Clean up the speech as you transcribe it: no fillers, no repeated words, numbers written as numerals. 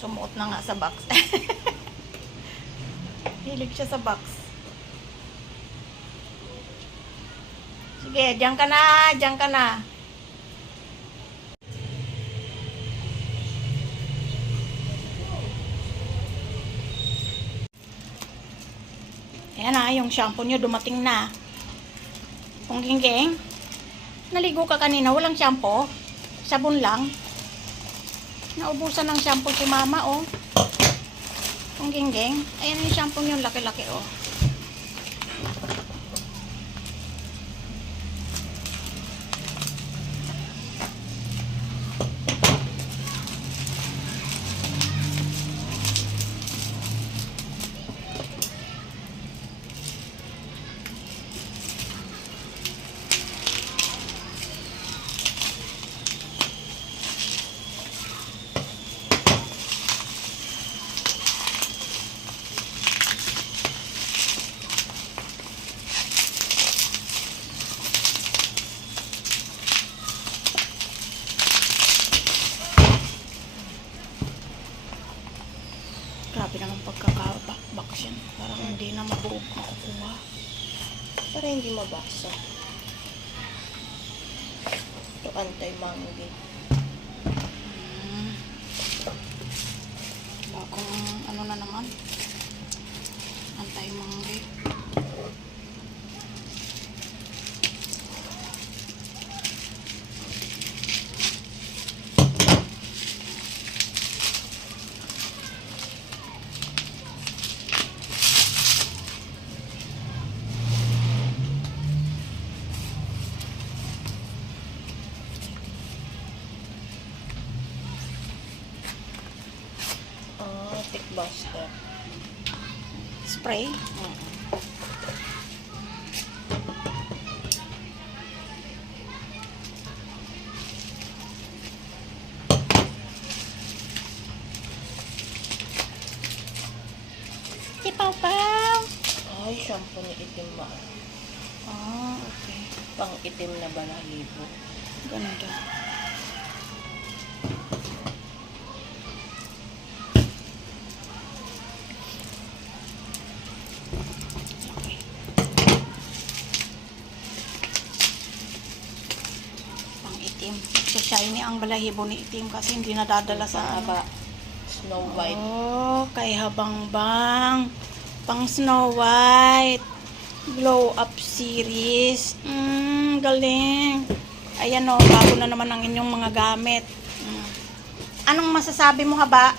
Sumuot na nga sa box. Hilig siya sa box. Sige, diyan ka na, diyan ka na. Ayan na, yung shampoo nyo dumating na. Kung gingging, naligo ka kanina, walang shampoo. Sabon lang. Naubusan ng shampoo si mama, oh. Kung gingging, ayan yung shampoo nyo, laki-laki, oh. Grabe naman pagkakabakbak yan. Parang hindi na mabuog makukuha. Para hindi mabasa. Ito anti-mangy. Bagong ano na naman. Anti-mangy. Tick buster. Spray. Ipaw-paw. Ay, shampoo ni itim ma. Ah, okay. Pang itim na balahibo. Ganda. Okay. Pang itim. So, shiny ang balahibo ni itim kasi hindi nadadala sa Haba. Snow White. Oh, kay habang-bang. Pang Snow White. Glow Up Series. Galing. Ayan o, bago na naman ang inyong mga gamit. Anong masasabi mo, haba?